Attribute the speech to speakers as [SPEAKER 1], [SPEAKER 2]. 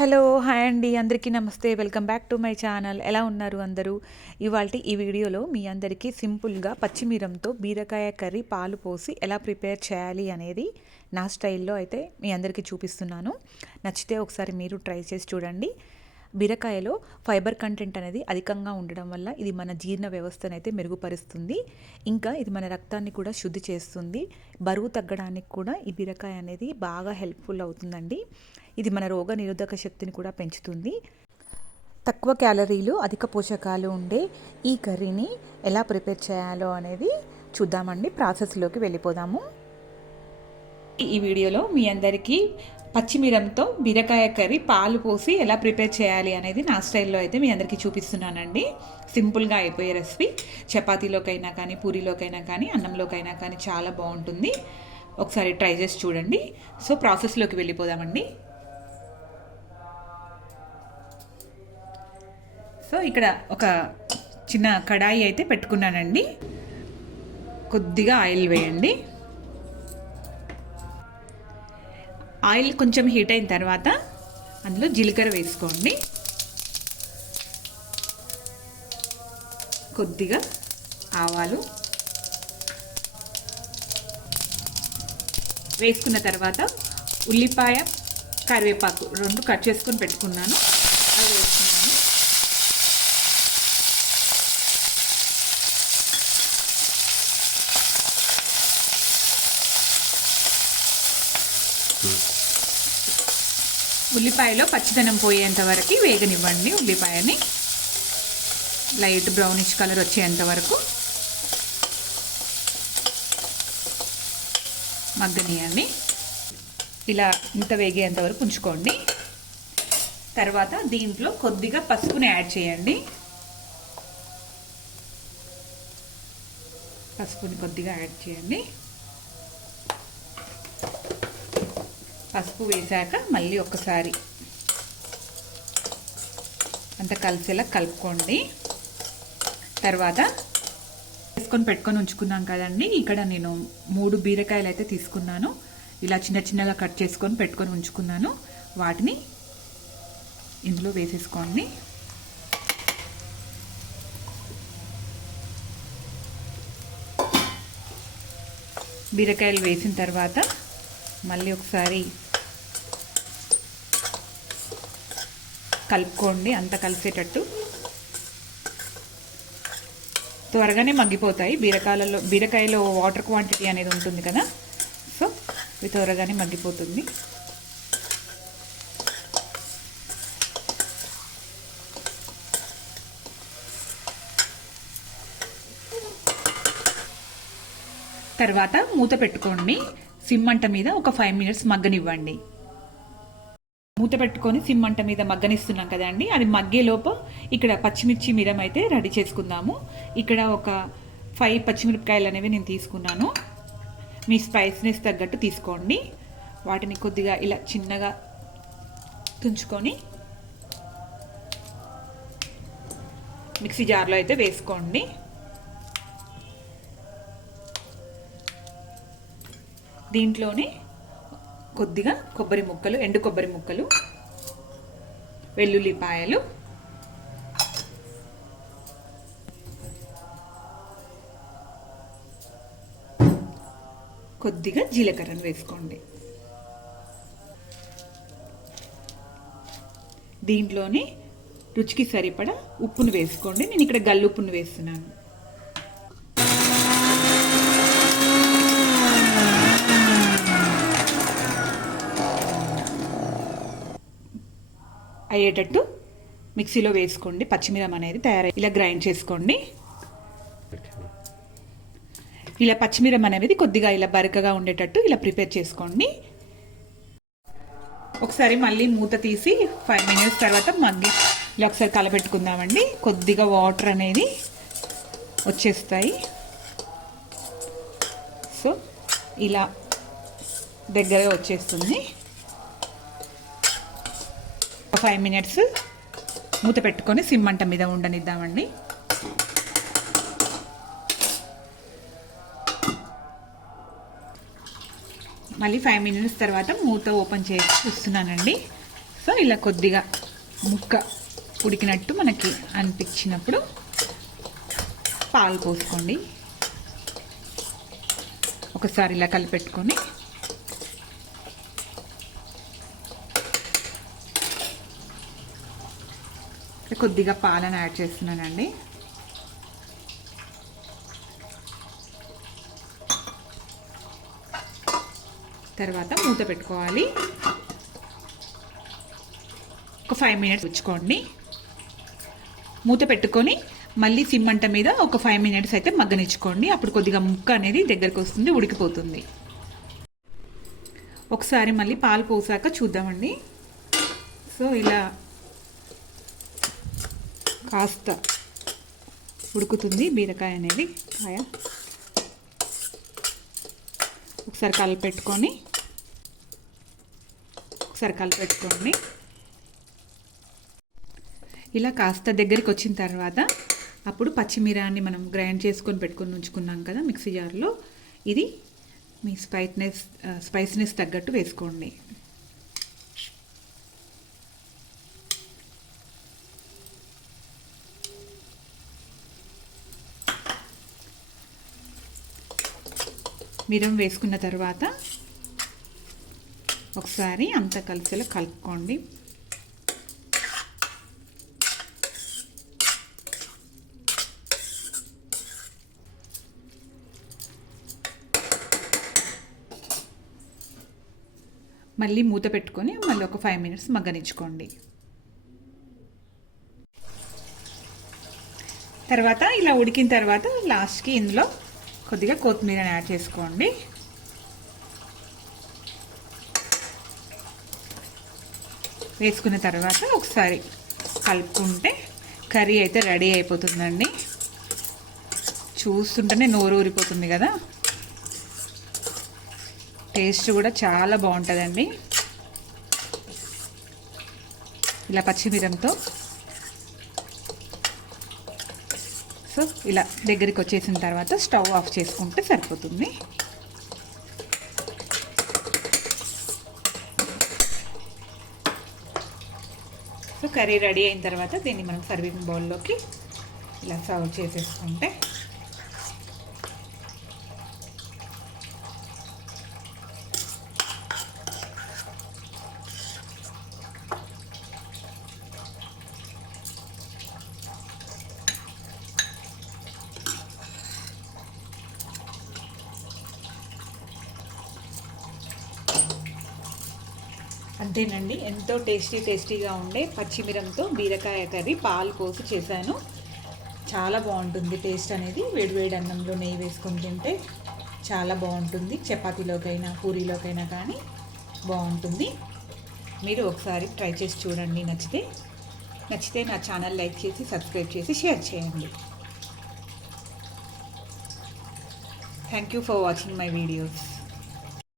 [SPEAKER 1] Hello hi అండి. అందరికీ నమస్తే. Welcome back to my channel. ఎలా ఉన్నారు అందరూ? ఇవాళ ఈ వీడియోలో మీ అందరికీ సింపుల్గా పచ్చిమిరంతో బీరకాయ కర్రీ పాలు పోసి ఎలా ప్రిపేర్ చేయాలి అనేది నా స్టైల్లో అయితే మీ అందరికీ చూపిస్తున్నాను. నచ్చితే ఒకసారి మీరు ట్రై చేసి చూడండి. బీరకాయలో ఫైబర్ కంటెంట్ అనేది అధికంగా ఉండడం వల్ల ఇది మన జీర్ణ వ్యవస్థను అయితే మెరుగుపరుస్తుంది. ఇంకా ఇది మన రక్తాన్ని కూడా శుద్ధి చేస్తుంది. బరువు తగ్గడానికి కూడా ఈ బీరకాయ అనేది బాగా హెల్ప్ఫుల్ అవుతుందండి. ఇది మన రోగ నిరోధక శక్తిని కూడా పెంచుతుంది. తక్కువ క్యాలరీలు అధిక పోషకాలు ఉండే ఈ కర్రీని ఎలా ప్రిపేర్ చేయాలో అనేది చూద్దామండి. ప్రాసెస్లోకి వెళ్ళిపోదాము. ఈ వీడియోలో మీ అందరికీ పచ్చిమిరంతో బీరకాయ కర్రీ పాలు పోసి ఎలా ప్రిపేర్ చేయాలి అనేది నా స్టైల్లో అయితే మీ అందరికీ చూపిస్తున్నానండి. సింపుల్గా అయిపోయే రెసిపీ. చపాతీలోకైనా కానీ పూరీలోకైనా కానీ అన్నంలోకైనా కానీ చాలా బాగుంటుంది. ఒకసారి ట్రై చేసి చూడండి. సో ప్రాసెస్లోకి వెళ్ళిపోదామండి. సో ఇక్కడ ఒక చిన్న కడాయి అయితే పెట్టుకున్నానండి. కొద్దిగా ఆయిల్ వేయండి. ఆయిల్ కొంచెం హీట్ అయిన తర్వాత అందులో జీలకర్ర వేసుకోండి. కొద్దిగా ఆవాలు వేసుకున్న తర్వాత ఉల్లిపాయ కరివేపాకు రెండు కట్ చేసుకొని పెట్టుకున్నాను. అవి ఉల్లిపాయలో పచ్చిదనం పోయేంత వరకు వేగనివ్వండి ఉల్లిపాయని. లైట్ బ్రౌనిష్ కలర్ వచ్చేంత వరకు మగ్గనియండి. ఇలా ఇంత వేగేంత వరకు ఉంచుకోండి. తర్వాత దీంట్లో కొద్దిగా పసుపుని యాడ్ చేయండి. పసుపుని కొద్దిగా యాడ్ చేయండి. పసుపు వేశాక మళ్ళీ ఒకసారి అంత కలిసేలా కలుపుకోండి. తర్వాత వేసుకొని పెట్టుకొని ఉంచుకున్నాం కదండి. ఇక్కడ నేను మూడు బీరకాయలు అయితే తీసుకున్నాను. ఇలా చిన్న చిన్నగా కట్ చేసుకొని పెట్టుకొని ఉంచుకున్నాను. వాటిని ఇందులో వేసేసుకోండి. బీరకాయలు వేసిన తర్వాత మళ్ళీ ఒకసారి కలుపుకోండి అంత కలిసేటట్టు. త్వరగానే మగ్గిపోతాయి. బీరకాయలలో బీరకాయలో వాటర్ క్వాంటిటీ అనేది ఉంటుంది కదా? సో ఇవి త్వరగానే మగ్గిపోతుంది. తర్వాత మూత పెట్టుకోండి. సిమ్మంట మీద ఒక ఫైవ్ మినిట్స్ మగ్గనివ్వండి. మూత పెట్టుకొని సిమ్మంట మీద మగ్గనిస్తున్నాం కదండి అది మగ్గేలోపు ఇక్కడ పచ్చిమిర్చి మీరం అయితే రెడీ చేసుకుందాము. ఇక్కడ ఒక ఫైవ్ పచ్చిమిరపకాయలు అనేవి నేను తీసుకున్నాను. మీ స్పైస్నెస్ తగ్గట్టు తీసుకోండి. వాటిని కొద్దిగా ఇలా చిన్నగా తుంచుకొని మిక్సీ జార్లో అయితే వేసుకోండి. దీంట్లోనే కొద్దిగా కొబ్బరి ముక్కలు ఎండు కొబ్బరి ముక్కలు వెల్లుల్లిపాయలు కొద్దిగా జీలకర్రను వేసుకోండి. దీంట్లోనే రుచికి సరిపడా ఉప్పును వేసుకోండి. నేను ఇక్కడ గల్లుప్పును వేస్తున్నాను. అయ్యేటట్టు మిక్సీలో వేసుకోండి. పచ్చిమిరం అనేది తయారై ఇలా గ్రైండ్ చేసుకోండి. ఇలా పచ్చిమిరం అనేది కొద్దిగా ఇలా బరకగా ఉండేటట్టు ఇలా ప్రిపేర్ చేసుకోండి. ఒకసారి మళ్ళీ మూత తీసి ఫైవ్ మినిట్స్ తర్వాత మగ్గి ఇలా ఒకసారి కలపెట్టుకుందామండి కొద్దిగా వాటర్ అనేది వచ్చేస్తాయి. సో ఇలా దగ్గరగా వచ్చేస్తుంది. ఫైవ్ మినిట్స్ మూత పెట్టుకొని సిమ్మంట మీద ఉండనిద్దామండి. మళ్ళీ ఫైవ్ మినిట్స్ తర్వాత మూత ఓపెన్ చేసి చూస్తున్నానండి. సో ఇలా కొద్దిగా ముక్క ఉడికినట్టు మనకి అనిపించినప్పుడు పాలు పోసుకోండి. ఒకసారి ఇలా కలిపెట్టుకొని కొద్దిగా పాలను యాడ్ చేస్తున్నానండి. తర్వాత మూత పెట్టుకోవాలి. ఒక ఫైవ్ మినిట్స్ ఉంచుకోండి. మూత పెట్టుకొని మళ్ళీ సిమ్మంట మీద ఒక ఫైవ్ మినిట్స్ అయితే మగ్గనిచ్చుకోండి. అప్పుడు కొద్దిగా ముక్క అనేది దగ్గరకు వస్తుంది ఉడికిపోతుంది. ఒకసారి మళ్ళీ పాలు పోసాక చూద్దామండి. సో ఇలా కాస్త ఉడుకుతుంది బీరకాయ అనేది కాయ. ఒకసారి కలిపెట్టుకొని ఒకసారి కలిపెట్టుకోండి ఇలా కాస్త దగ్గరికి వచ్చిన తర్వాత అప్పుడు పచ్చిమిరాన్ని మనం గ్రైండ్ చేసుకొని పెట్టుకొని ఉంచుకున్నాం కదా మిక్సీ జార్లో. ఇది మీ స్పైస్నెస్ స్పైస్నెస్ తగ్గట్టు వేసుకోండి. మిరం వేసుకున్న తర్వాత ఒకసారి అంత కలిసేలా కలుపుకోండి. మళ్ళీ మూత పెట్టుకొని మళ్ళీ ఒక ఫైవ్ మినిట్స్ మగ్గనిచ్చుకోండి. తర్వాత ఇలా ఉడికిన తర్వాత లాస్ట్కి ఇందులో కొద్దిగా కొత్తిమీర యాడ్ చేసుకోండి. వేసుకున్న తర్వాత ఒకసారి కలుపుకుంటే కర్రీ అయితే రెడీ అయిపోతుందండి. చూస్తుంటేనే నోరు ఊరిపోతుంది కదా. టేస్ట్ కూడా చాలా బాగుంటుందండి. ఇలా పచ్చిమిరంతో ఇలా దగ్గరికి వచ్చేసిన తర్వాత స్టవ్ ఆఫ్ చేసుకుంటే సరిపోతుంది. సో కర్రీ రెడీ అయిన తర్వాత దీన్ని మనం సర్వింగ్ బౌల్లోకి ఇలా సర్వ్ చేసేసుకుంటే అంతేనండి. ఎంతో టేస్టీ టేస్టీగా ఉండే పచ్చిమిరంతో బీరకాయ కర్రీ పాలు పోసి చేశాను. చాలా బాగుంటుంది టేస్ట్ అనేది. వేడివేడి అన్నంలో నెయ్యి వేసుకొని తింటే చాలా బాగుంటుంది. చపాతీలోకైనా పూరీలోకైనా కానీ బాగుంటుంది. మీరు ఒకసారి ట్రై చేసి చూడండి. నచ్చితే నచ్చితే నా ఛానల్ లైక్ చేసి సబ్స్క్రైబ్ చేసి షేర్ చేయండి. Thank you for watching my videos.